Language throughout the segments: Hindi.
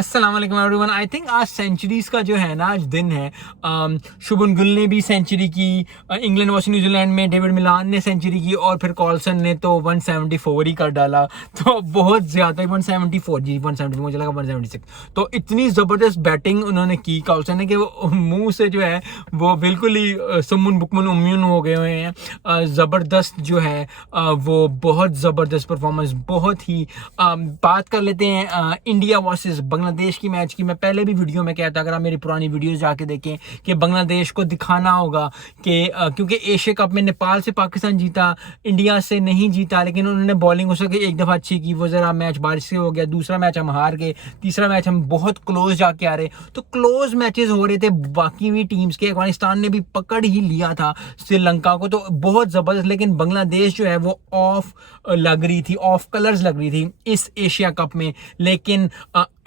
अस्सलाम वालेकुम एवरीवन। आई थिंक आज सेंचुरीज का जो है ना आज दिन है। शुभमन गिल ने भी सेंचुरी की, इंग्लैंड वर्सेस न्यूजीलैंड में डेविड मिलान ने सेंचुरी की और फिर कॉल्सन ने तो 174 ही कर डाला। तो बहुत ज़्यादा 174 जी 174 मुझे लगा 176। तो इतनी ज़बरदस्त बैटिंग उन्होंने की कॉल्सन ने कि वो मुंह से जो है वो बिल्कुल ही सुम्मुन बुकमुन उम्यून हो गए हुए हैं। ज़बरदस्त जो है वो बहुत ज़बरदस्त परफॉर्मेंस, बहुत ही बात कर लेते हैं इंडिया वर्सेस बांग्लादेश की मैच की। मैं पहले भी वीडियो में कहता, अगर आप मेरी पुरानी वीडियोस जाके देखें, कि बांग्लादेश को दिखाना होगा कि क्योंकि एशिया कप में नेपाल से पाकिस्तान जीता, इंडिया से नहीं जीता, लेकिन उन्होंने बॉलिंग उसके एक दफ़ा अच्छी की, वो ज़रा मैच बारिश से हो गया, दूसरा मैच हम हार गए, तीसरा मैच हम बहुत क्लोज जाके आ रहे। तो क्लोज मैचेस हो रहे थे बाकी भी टीम्स के। अफगानिस्तान ने भी पकड़ ही लिया था श्रीलंका को, तो बहुत ज़बरदस्त। लेकिन बांग्लादेश जो है वो ऑफ लग रही थी, ऑफ कलर्स लग रही थी इस एशिया कप में। लेकिन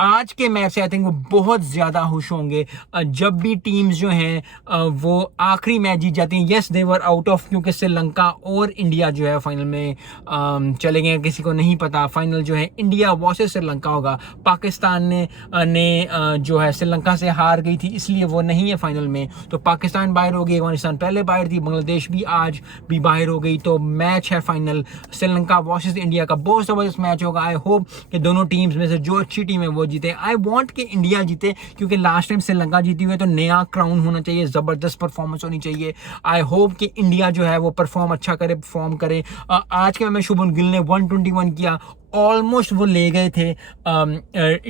आज के मैच से आई थिंक वो बहुत ज़्यादा खुश होंगे जब भी टीम्स जो हैं वो आखिरी मैच जीत जाती हैं। Yes they were out of, क्योंकि श्रीलंका और इंडिया जो है फाइनल में चले गए। किसी को नहीं पता फाइनल जो है इंडिया वर्सेस श्रीलंका होगा। पाकिस्तान ने जो है श्रीलंका से हार गई थी, इसलिए वो नहीं है फाइनल में। तो पाकिस्तान बाहर हो गई, अफगानिस्तान पहले बाहर थी, बांग्लादेश भी आज भी बाहर हो गई। तो मैच है फाइनल श्रीलंका वर्सेस इंडिया का, बहुत ज़बरदस्त मैच होगा। आई होप कि दोनों टीम्स में से जो अच्छी टीम है वो जीते। आई वांट कि इंडिया जीते, क्योंकि लास्ट टाइम श्रीलंका जीती हुई है, तो नया क्राउन होना चाहिए, ज़बरदस्त परफॉर्मेंस होनी चाहिए। आई होप कि इंडिया जो है वो परफॉर्म करे। आज के में शुभमन गिल ने 121 किया, ऑलमोस्ट वो ले गए थे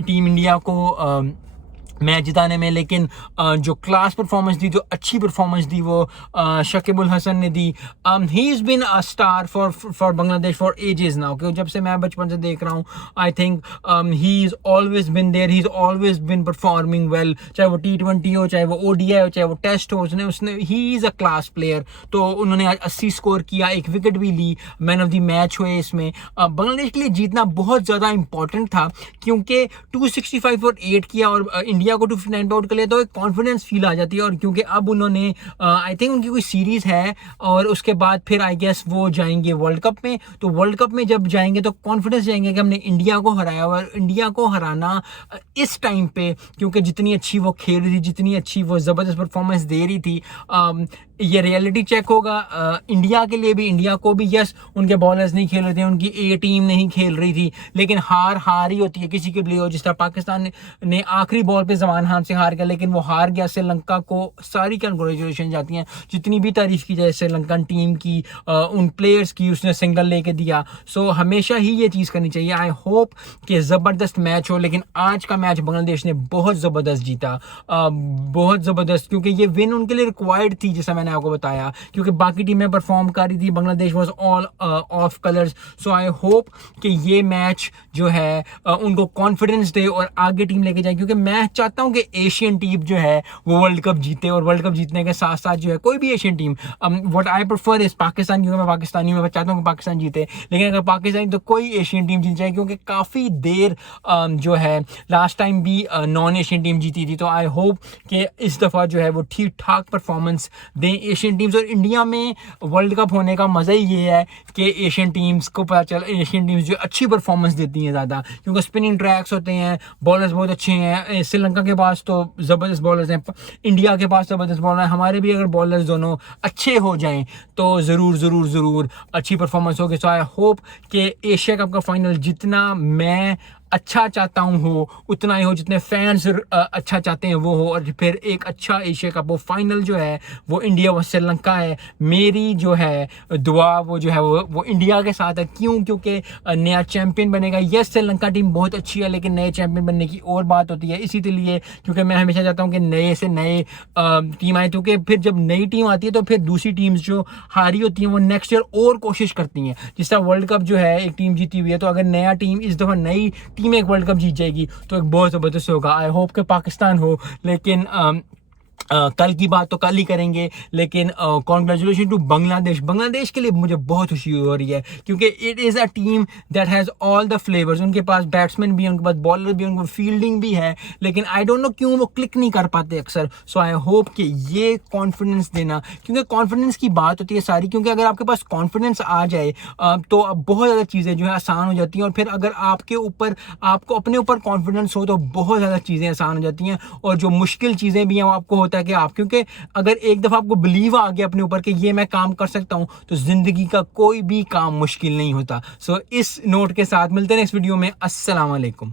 टीम इंडिया को मैच जिताने में। लेकिन जो क्लास परफॉर्मेंस दी, जो अच्छी परफॉर्मेंस दी, वो शकीब उल हसन ने दी। He is been a star for Bangladesh for ages now, क्योंकि जब से मैं बचपन से देख रहा हूँ, I think he is always been there, he is always been performing well, चाहे वो T20 हो, चाहे वो ODI हो, चाहे वो टेस्ट हो। उसने he is a class player. तो उन्होंने आज 80 स्कोर किया, एक विकेट भी ली, मैन ऑफ द मैच हुए इसमें। बांग्लादेश के लिए जीतना बहुत ज़्यादा इंपॉर्टेंट था, क्योंकि 265 और 8 किया और इंडिया को 259 पे आउट कर लिया, तो एक कॉन्फिडेंस फील आ जाती है। और क्योंकि अब उन्होंने आई थिंक उनकी कोई सीरीज है और उसके बाद फिर आई गेस वो जाएंगे वर्ल्ड कप में। तो वर्ल्ड कप में जब जाएंगे तो कॉन्फिडेंस जाएंगे कि हमने इंडिया को हराया। और इंडिया को हराना इस टाइम पे, क्योंकि जितनी अच्छी वो खेल रही थी, जितनी अच्छी वो ज़बरदस्त परफॉर्मेंस दे रही थी, ये रियलिटी चेक होगा इंडिया के लिए भी। इंडिया को भी यस उनके बॉलर्स नहीं खेल रहे थे, उनकी ए टीम नहीं खेल रही थी, लेकिन हार ही होती है किसी के लिए हो। जिस तरह पाकिस्तान ने आखिरी बॉल पे जमान खान से हार गया, लेकिन वो हार गया। श्रीलंका को सारी कंग्रेचुलेशन जाती हैं, जितनी भी तारीफ की जाए श्रीलंकन टीम की, उन प्लेयर्स की, उसने सिंगल लेके दिया। सो हमेशा ही ये चीज़ करनी चाहिए। आई होप कि ज़बरदस्त मैच हो। लेकिन आज का मैच बांग्लादेश ने बहुत ज़बरदस्त जीता, बहुत ज़बरदस्त, क्योंकि ये विन उनके लिए रिक्वायर्ड थी, जैसा मैंने आपको बताया, क्योंकि बाकी टीमें परफॉर्म कर रही थी, Bangladesh was all of colours. So I hope कि ये मैच जो है उनको कॉन्फिडेंस दे और आगे टीम लेके जाए, क्योंकि मैं चाहता हूं कि एशियन टीम जो है वो वर्ल्ड कप जीते। और वर्ल्ड कप जीतने के साथ साथ जो है कोई भी Asian team, what I prefer is Pakistan, क्योंकि मैं पाकिस्तानी हूं, मैं चाहता हूं कि पाकिस्तान जीते। लेकिन अगर पाकिस्तान तो कोई एशियन टीम जीत जाए, क्योंकि काफ़ी देर जो है लास्ट टाइम भी नॉन एशियन टीम जीती थी। तो आई होप कि इस दफ़ा जो है वो ठीक ठाक परफॉर्मेंस दें एशियन टीम्स। और इंडिया में वर्ल्ड कप होने का मज़ा ही ये है कि एशियन टीम्स को पता चला, एशियन टीम्स जो अच्छी परफॉर्मेंस देती हैं ज़्यादा, क्योंकि स्पिनिंग ट्रैक्स होते हैं, बॉलर्स बहुत अच्छे हैं। श्रीलंका के पास तो ज़बरदस्त बॉलर्स हैं, इंडिया के पास ज़बरदस्त बॉलर हैं। हमारे भी अगर बॉलर्स दोनों अच्छे हो जाएं तो ज़रूर अच्छी परफॉर्मेंस होगी। सो आई होप कि एशिया कप का फाइनल जितना मैं अच्छा चाहता हूँ हो, उतना ही हो, जितने फैंस अच्छा चाहते हैं वो हो, और फिर एक अच्छा एशिया कप हो। फाइनल जो है वो इंडिया व श्रीलंका है। मेरी जो है दुआ वो जो है वो इंडिया के साथ है। क्योंकि नया चैंपियन बनेगा। यस श्रीलंका टीम बहुत अच्छी है, लेकिन नए चैंपियन बनने की और बात होती है। इसी लिए क्योंकि मैं हमेशा चाहता हूँ कि नए से नए टीम आए, क्योंकि फिर जब नई टीम आती है तो फिर दूसरी टीम्स जो हारी होती हैं वो नेक्स्ट ईयर और कोशिश करती हैं। जिस तरह वर्ल्ड कप जो है एक टीम जीती हुई है, तो अगर नया टीम इस दफ़ा नई टीम एक वर्ल्ड कप जीत जाएगी तो एक बहुत ज़बरदस्त होगा। आई होप कि पाकिस्तान हो, लेकिन कल की बात तो कल ही करेंगे, लेकिन कॉन्ग्रेचुलेशन टू बांग्लादेश। बांग्लादेश के लिए मुझे बहुत खुशी हो रही है क्योंकि it is a team that has all the flavours. उनके पास बैट्समैन भी है, उनके पास बॉलर भी है, उनके पास फील्डिंग भी है, लेकिन आई डोंट नो क्यों वो क्लिक नहीं कर पाते अक्सर। सो आई होप कि ये कॉन्फिडेंस देना, क्योंकि कॉन्फिडेंस की बात होती है सारी, क्योंकि अगर आपके पास कॉन्फिडेंस आ जाए तो अब बहुत ज़्यादा चीज़ें जो है आसान हो जाती हैं। और फिर अगर आपके ऊपर, आपको अपने ऊपर कॉन्फिडेंस हो तो बहुत ज़्यादा चीज़ें आसान हो जाती हैं। और जो मुश्किल चीज़ें भी हैं वो आपको होता है कि आप, क्योंकि अगर एक दफ़ा आपको बिलीव आ गया अपने ऊपर कि ये मैं काम कर सकता हूँ, तो ज़िंदगी का कोई भी काम मुश्किल नहीं होता। सो इस नोट के साथ मिलते हैं नेक्स्ट वीडियो में। अस्सलाम वालेकुम।